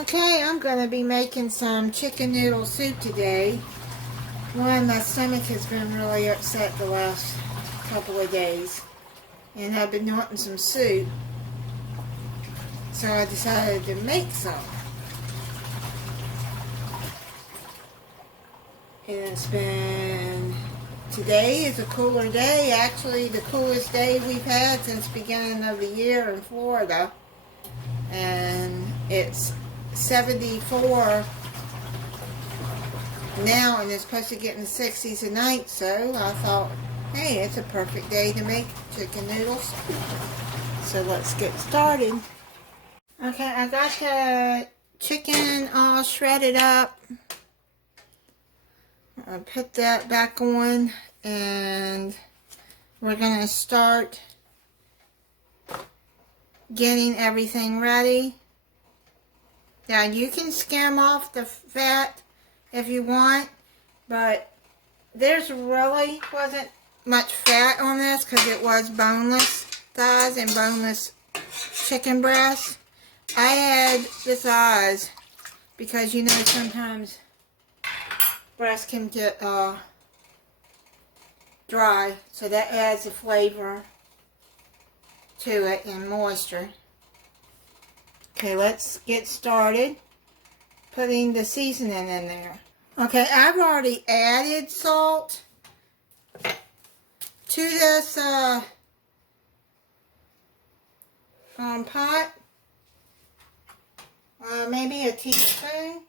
Okay, I'm going to be making some chicken noodle soup today. One, my stomach has been really upset the last couple of days, and I've been wanting some soup, so I decided to make some. And today is a cooler day, actually the coolest day we've had since the beginning of the year in Florida, and it's 74 now, and it's supposed to get in the 60s tonight, so I thought, hey, it's a perfect day to make chicken noodles. So let's get started. Okay, I got the chicken all shredded up. I'll put that back on, and we're going to start getting everything ready. Now, you can skim off the fat if you want, but there's really wasn't much fat on this because it was boneless thighs and boneless chicken breasts. I add the thighs because, you know, sometimes breasts can get dry, so that adds the flavor to it and moisture. Okay, let's get started putting the seasoning in there. Okay, I've already added salt to this pot. Maybe a teaspoon.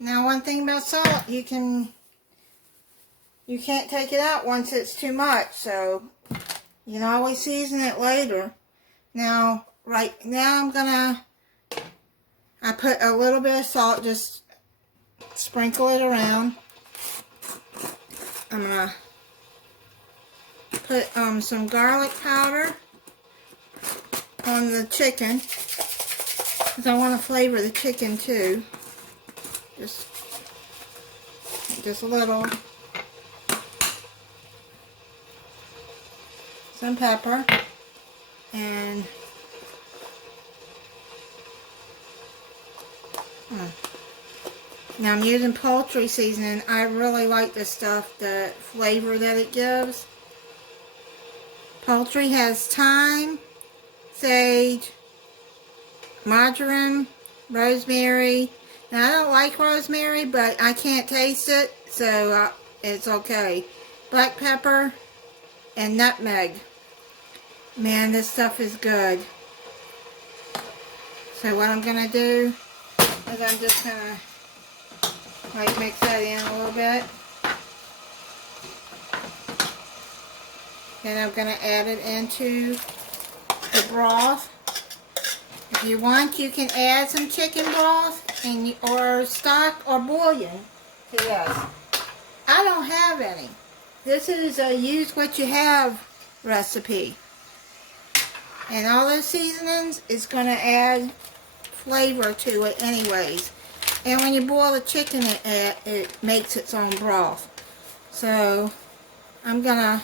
Now, one thing about salt, you can't take it out once it's too much, so you can always season it later. Now, right now I put a little bit of salt, just sprinkle it around. I'm gonna put some garlic powder on the chicken because I want to flavor the chicken too. Just a little. Some pepper, and now I'm using poultry seasoning. I really like this stuff, the flavor that it gives. Poultry has thyme, sage, marjoram, rosemary. Now, I don't like rosemary, but I can't taste it, so it's okay. Black pepper and nutmeg. Man, this stuff is good. So what I'm going to do is I'm just going to mix that in a little bit. Then I'm going to add it into the broth. If you want, you can add some chicken broth or stock or bouillon to this. I don't have any. This is a use what you have recipe. And all those seasonings is going to add flavor to it anyways. And when you boil the chicken, it makes its own broth. So, I'm going to...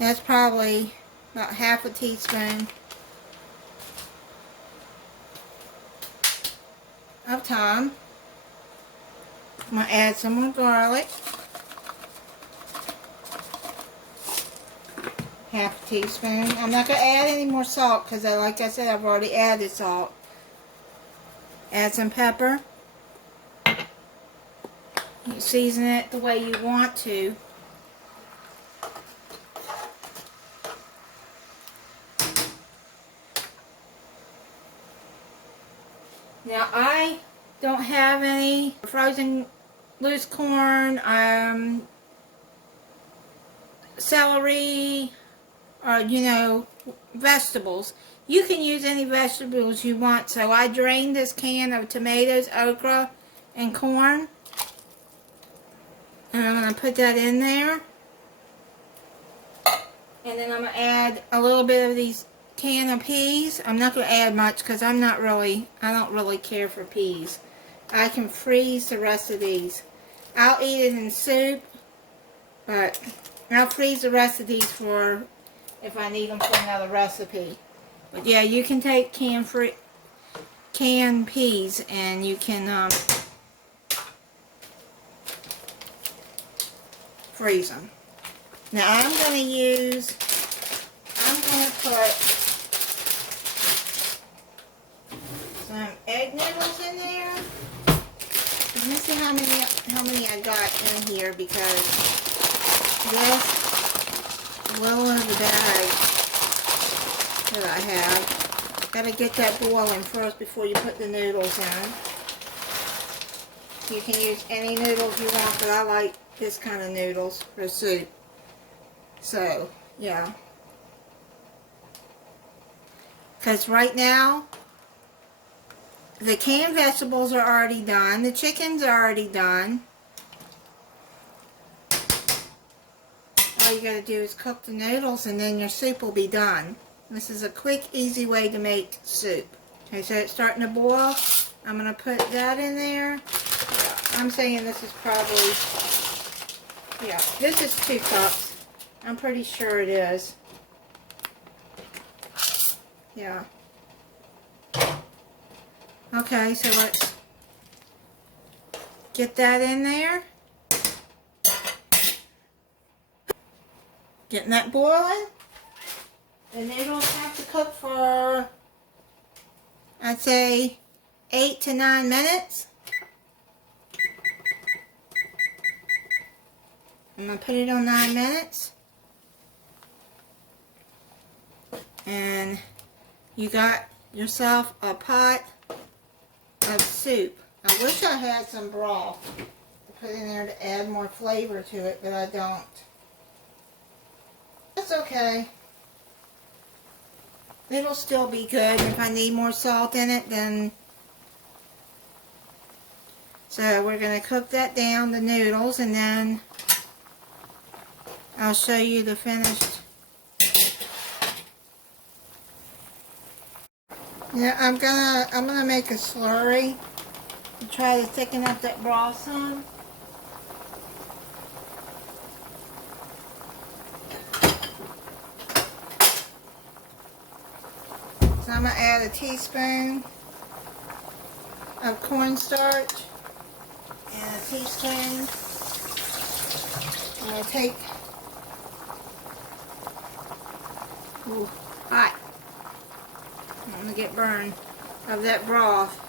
That's probably about half a teaspoon of thyme. I'm going to add some more garlic. Half a teaspoon. I'm not going to add any more salt because, like I said, I've already added salt. Add some pepper. You season it the way you want to. Now, I don't have any frozen loose corn, celery, or, you know, vegetables. You can use any vegetables you want. So I drained this can of tomatoes, okra, and corn. And I'm going to put that in there. And then I'm going to add a little bit of these can of peas. I'm not going to add much because I don't really care for peas. I can freeze the rest of these. I'll eat it in soup, but I'll freeze the rest of these for if I need them for another recipe. But yeah, you can take canned peas and you can freeze them. Now I'm going to put some egg noodles in there. Let me see how many I got in here, because this little of the bag that I have. Gotta get that boiling first before you put the noodles in. You can use any noodles you want, but I like this kind of noodles for soup. So, yeah. Because right now, the canned vegetables are already done. The chicken's already done. All you gotta do is cook the noodles and then your soup will be done. This is a quick, easy way to make soup. Okay, so it's starting to boil. I'm gonna put that in there. I'm saying this is probably, yeah, this is 2 cups. I'm pretty sure it is. Yeah. Okay, so let's get that in there. Getting that boiling. The noodles have to cook for, I'd say, 8 to 9 minutes. I'm going to put it on 9 minutes. And you got yourself a pot of soup. I wish I had some broth to put in there to add more flavor to it, but I don't. That's okay. It'll still be good. If I need more salt in it, then... So we're going to cook that down, the noodles, and then I'll show you the finished. Yeah, I'm gonna make a slurry to try to thicken up that broth some. So I'm gonna add a teaspoon of cornstarch and a teaspoon. I'm gonna take, ooh, hot. I'm gonna get burned of that broth,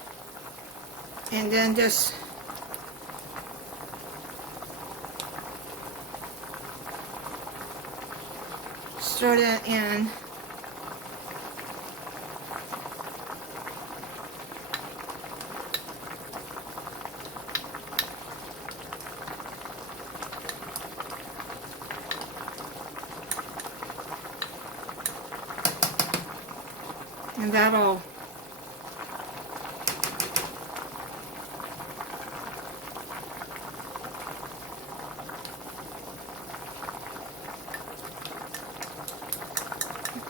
and then just stir that in. And that'll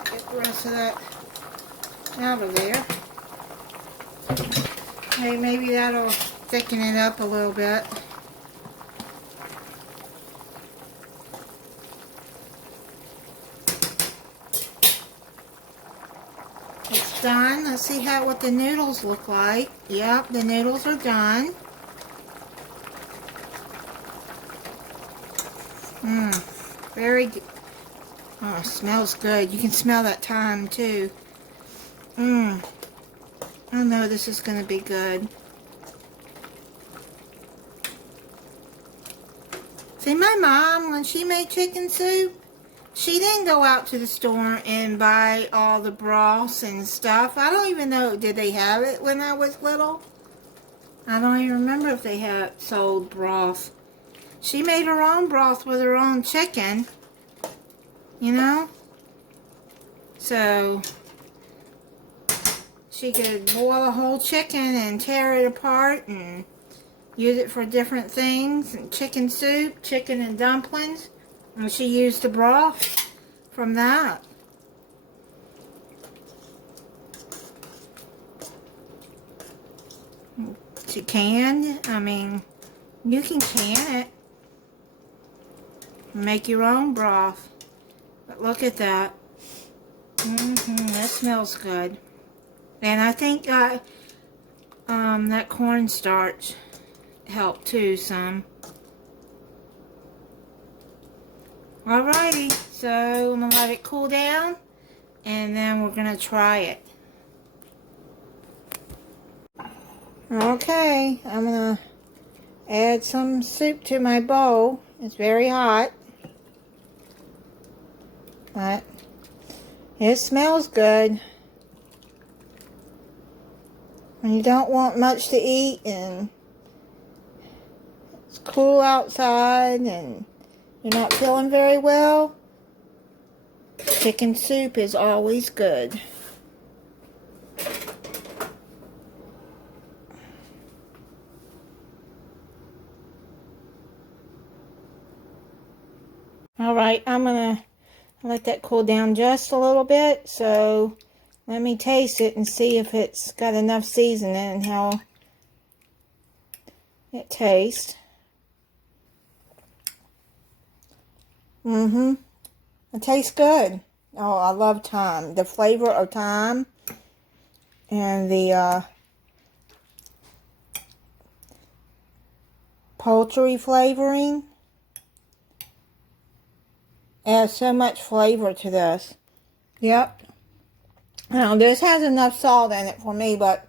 get the rest of that out of there. Hey, maybe that'll thicken it up a little bit. It's done. Let's see what the noodles look like. Yep, the noodles are done. Very good. Oh, it smells good. You can smell that thyme too. I know this is going to be good. See, my mom, when she made chicken soup, she didn't go out to the store and buy all the broths and stuff. I don't even know, did they have it when I was little? I don't even remember if they had sold broth. She made her own broth with her own chicken, you know? So she could boil a whole chicken and tear it apart and use it for different things. And chicken soup, chicken and dumplings. And she used the broth from that. She canned. I mean, you can can it. Make your own broth. But look at that. That smells good. And I think that cornstarch helped too some. Alrighty, so I'm gonna let it cool down and then we're gonna try it. Okay, I'm gonna add some soup to my bowl. It's very hot, but it smells good. When you don't want much to eat and it's cool outside and you're not feeling very well, chicken soup is always good. Alright, I'm gonna let that cool down just a little bit, so let me taste it and see if it's got enough seasoning and how it tastes. It tastes good. Oh, I love thyme. The flavor of thyme and the poultry flavoring adds so much flavor to this. Yep. Now, this has enough salt in it for me, but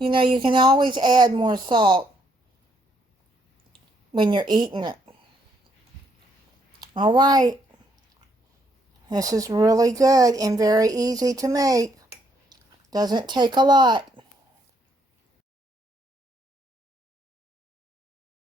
you know, you can always add more salt when you're eating it. Alright. This is really good and very easy to make. Doesn't take a lot.